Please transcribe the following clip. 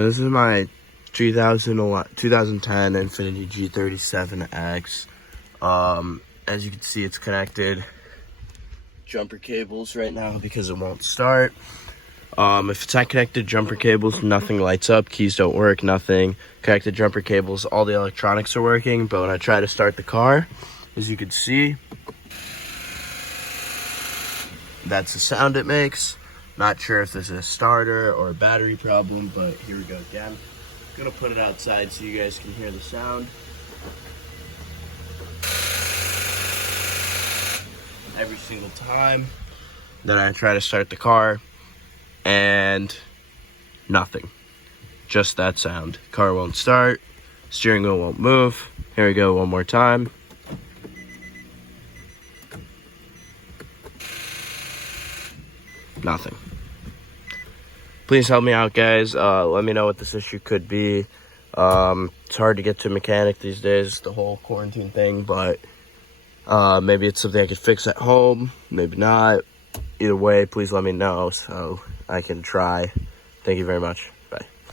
This is my 2010 Infiniti G37X. As you can see, it's connected jumper cables right now because it won't start. If it's not connected jumper cables, nothing lights up, keys don't work, nothing. Connected jumper cables, all the electronics are working, but when I try to start the car, as you can see, that's the sound it makes. Not sure if this is a starter or a battery problem, but here we go again. I'm gonna put it outside so you guys can hear the sound. Every single time that I try to start the car, and nothing. Just that sound. Car won't start, steering wheel won't move. Here we go one more time. Nothing. Please help me out, guys. Let me know what this issue could be. It's hard to get to a mechanic these days, the whole quarantine thing, but maybe it's something I could fix at home, maybe not. Either way, please let me know so I can try. Thank you very much.